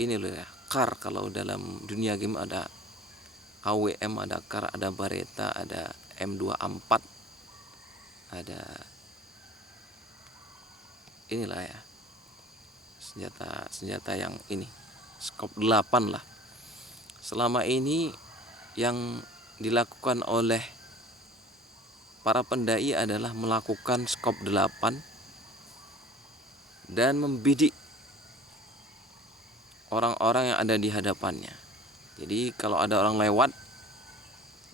ini loh ya, car. Kalau dalam dunia game ada AWM, ada car, ada Beretta, ada M24, ada inilah ya, senjata yang ini skop 8 lah. Selama ini yang dilakukan oleh para pendai adalah melakukan skop 8 dan membidik orang-orang yang ada di hadapannya. Jadi kalau ada orang lewat,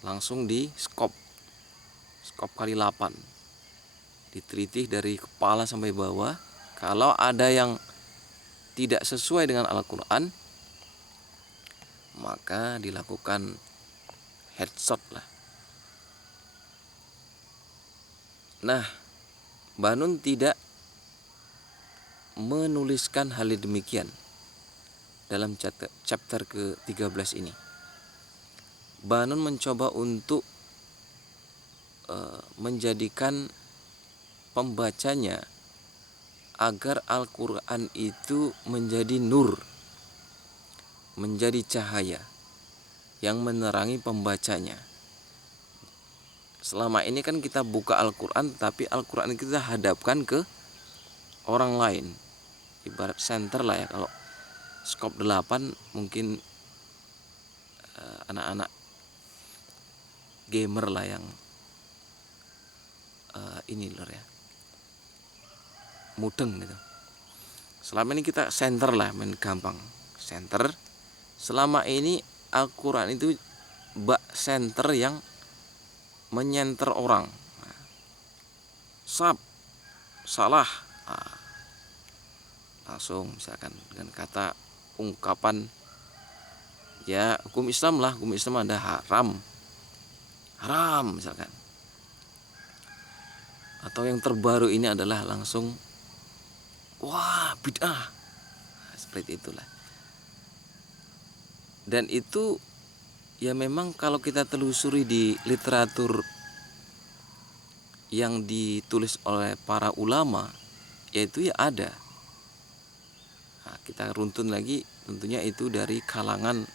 langsung di skop kali 8, diteliti dari kepala sampai bawah. Kalau ada yang tidak sesuai dengan Al-Quran, maka dilakukan headshot lah. Nah, Banun tidak menuliskan hal demikian dalam chapter ke-13 ini. Banun mencoba untuk menjadikan pembacanya agar Al-Quran itu menjadi nur, menjadi cahaya yang menerangi pembacanya. Selama ini kan kita buka Al-Quran, tapi Al-Quran kita hadapkan ke orang lain, ibarat center lah ya. Kalau skop 8 mungkin anak-anak gamer lah yang ini lor ya, mudeng gitu. Selama ini kita center lah, main gampang center. Selama ini Al-Quran itu bak center yang menyenter orang. Salah, langsung misalkan dengan kata ungkapan ya hukum Islam lah, hukum Islam ada haram misalkan. Atau yang terbaru ini adalah langsung wah bid'ah, seperti itulah. Dan itu ya memang kalau kita telusuri di literatur yang ditulis oleh para ulama, yaitu ya ada. Nah, kita runtun lagi, tentunya itu dari kalangan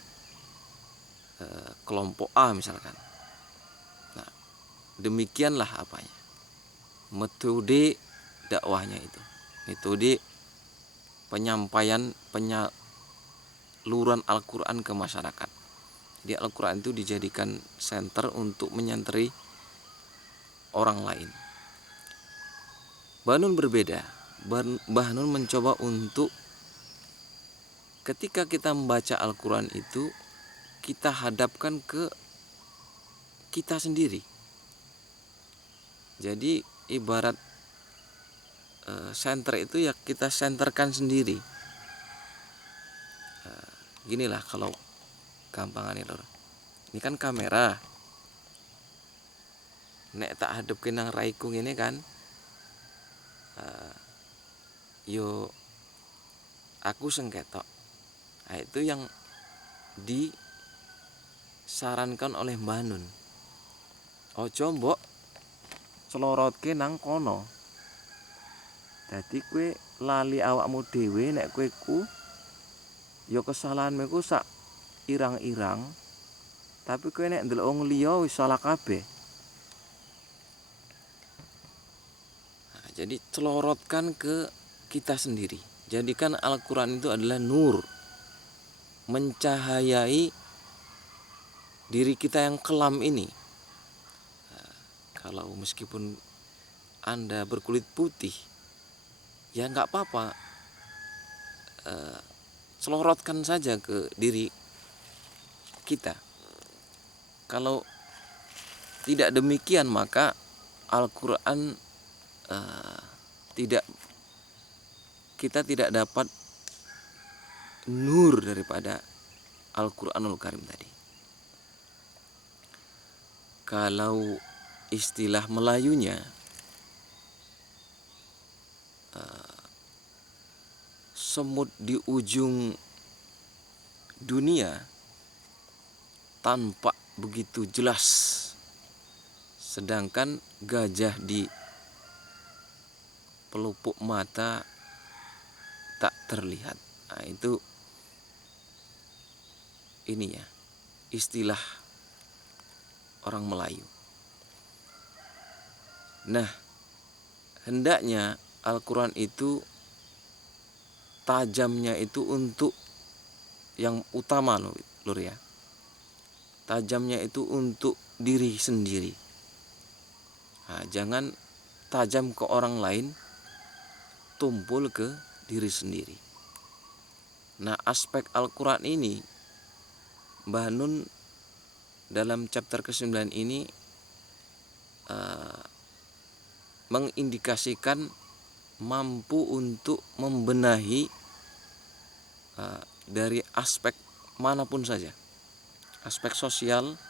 kelompok A misalkan. Nah, demikianlah apanya, metode dakwahnya itu, metode penyampaian penyaluran Al-Quran ke masyarakat. Jadi Al-Quran itu dijadikan center untuk menyenteri orang lain. Banun berbeda. Banun mencoba untuk ketika kita membaca Al-Quran itu, kita hadapkan ke kita sendiri. Jadi ibarat center itu ya kita senterkan sendiri. Ginilah kalau gampangannya lor. Ini kan kamera. Nek tak hadapin nang raikung ini kan, yo aku sengketok. Nah, itu yang disarankan oleh Banun. Ojo mbok celorotke nang kono. Dadi kowe lali awakmu dhewe nek kowe ku ya kesalahanmu ku sak irang-irang, tapi kowe nek ndelok wong liya wis salah kabeh. Nah, jadi celorotkan ke kita sendiri. Jadikan Al-Quran itu adalah nur, mencahayai diri kita yang kelam ini. Nah, kalau meskipun Anda berkulit putih, ya nggak apa-apa, celorotkan saja ke diri kita. Kalau tidak demikian, maka Al-Quran kita tidak dapat nur daripada Al-Quranul Karim tadi. Kalau istilah Melayunya, semut di ujung dunia tampak begitu jelas, sedangkan gajah di pelupuk mata tak terlihat. Nah, itu ini ya, istilah orang Melayu. Nah, hendaknya Al-Quran itu tajamnya itu untuk yang utama lur ya. Tajamnya itu untuk diri sendiri. Nah, jangan tajam ke orang lain, tumpul ke diri sendiri. Nah, aspek Al-Quran ini Mbah Nun dalam chapter ke-9 ini mengindikasikan mampu untuk membenahi dari aspek manapun saja. Aspek sosial,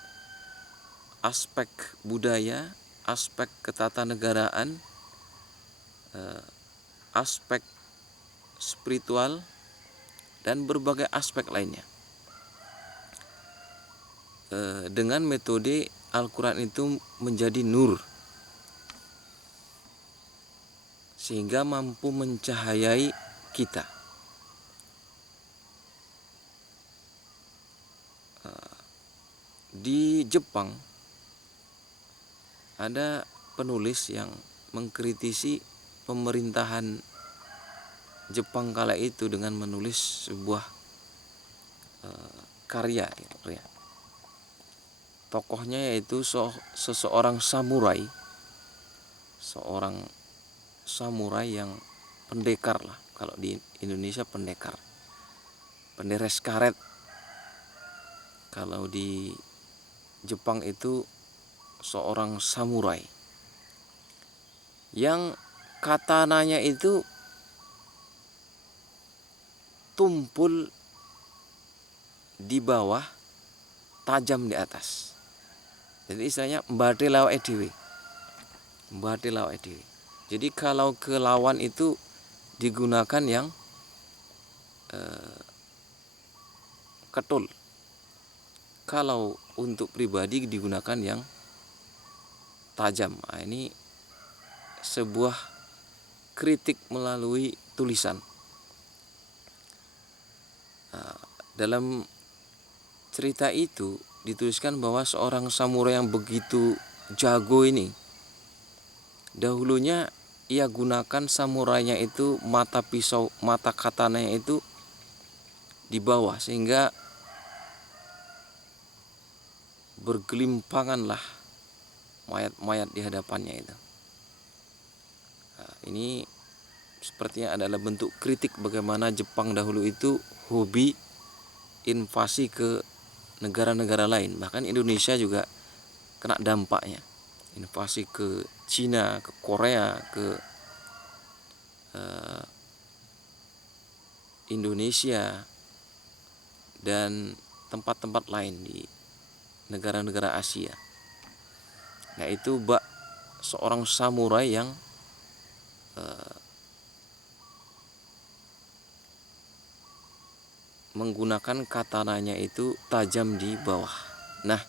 aspek budaya, aspek ketatanegaraan, aspek spiritual, dan berbagai aspek lainnya. Dengan metode Al-Quran itu menjadi nur, sehingga mampu mencahayai kita. Di Jepang ada penulis yang mengkritisi pemerintahan Jepang kala itu dengan menulis sebuah karya ya. Tokohnya yaitu seorang samurai yang pendekar lah, kalau di Indonesia pendekar, penderes karet. Kalau di Jepang itu seorang samurai yang katananya itu tumpul di bawah, tajam di atas. Jadi istilahnya mbate lawake dhewe. Jadi kalau ke lawan itu digunakan yang ketul. Kalau untuk pribadi digunakan yang tajam. Nah, ini sebuah kritik melalui tulisan. Dalam cerita itu dituliskan bahwa seorang samurai yang begitu jago ini, dahulunya ia gunakan samurainya itu mata katananya itu di bawah, sehingga bergelimpanganlah mayat-mayat di hadapannya itu. Nah, ini sepertinya adalah bentuk kritik bagaimana Jepang dahulu itu hobi invasi ke negara-negara lain. Bahkan Indonesia juga kena dampaknya. Invasi ke Cina, ke Korea, ke Indonesia, dan tempat-tempat lain di negara-negara Asia. Nah, itu seorang samurai yang menggunakan katananya itu tajam di bawah. Nah,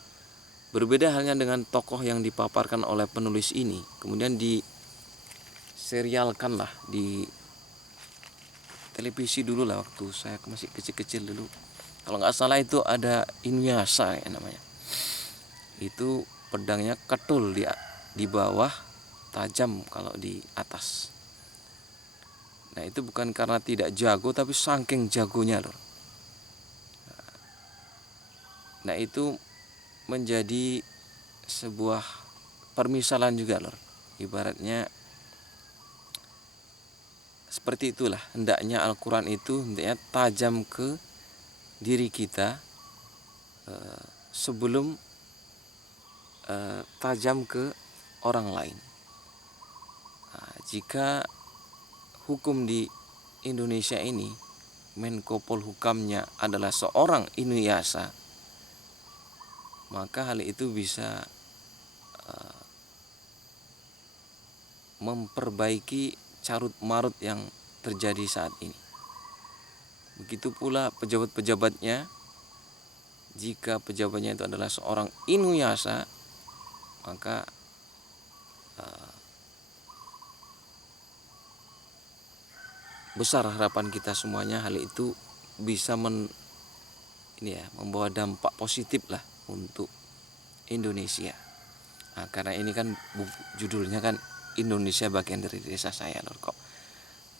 berbeda halnya dengan tokoh yang dipaparkan oleh penulis ini, kemudian diserialkan lah di televisi dulu lah, waktu saya masih kecil-kecil dulu. Kalau nggak salah itu ada Inuyasha ya namanya. Itu pedangnya ketul di bawah, tajam kalau di atas. Nah, itu bukan karena tidak jago, tapi saking jagonya loh. Nah, itu menjadi sebuah permisalan juga loh. Ibaratnya seperti itulah hendaknya Al-Quran itu hendaknya tajam ke diri kita sebelum tajam ke orang lain. Nah, jika hukum di Indonesia ini Menko Polhukamnya adalah seorang Inuyasha, maka hal itu bisa memperbaiki carut marut yang terjadi saat ini. Begitu pula pejabat-pejabatnya, jika pejabatnya itu adalah seorang Inuyasha, maka besar harapan kita semuanya hal itu bisa ini ya, membawa dampak positif lah untuk Indonesia. Nah, karena ini kan judulnya kan Indonesia bagian dari desa saya, Lur. Kok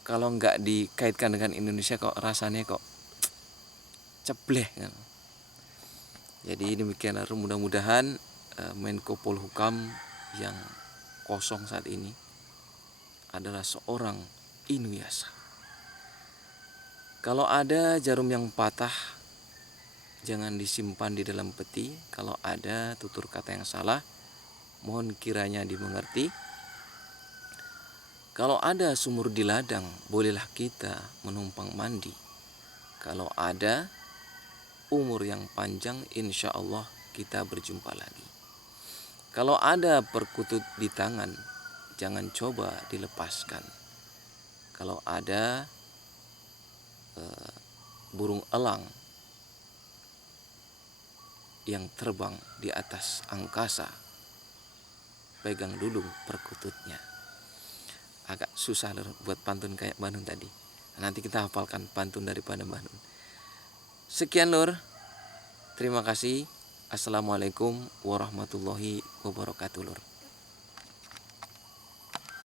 kalau nggak dikaitkan dengan Indonesia kok rasanya kok cebleh kan. Jadi demikian, Lur. Mudah-mudahan Menko Polhukam yang kosong saat ini adalah seorang Inuyasa. Kalau ada jarum yang patah, jangan disimpan di dalam peti. Kalau ada tutur kata yang salah, mohon kiranya dimengerti. Kalau ada sumur di ladang, bolehlah kita menumpang mandi. Kalau ada umur yang panjang, insya Allah kita berjumpa lagi. Kalau ada perkutut di tangan, jangan coba dilepaskan. Kalau ada burung elang yang terbang di atas angkasa, pegang dulu perkututnya. Agak susah, Lur, buat pantun kayak Banun tadi. Nanti kita hafalkan pantun daripada Banun. Sekian, Lur. Terima kasih. Assalamualaikum warahmatullahi wabarakatuh, Lur.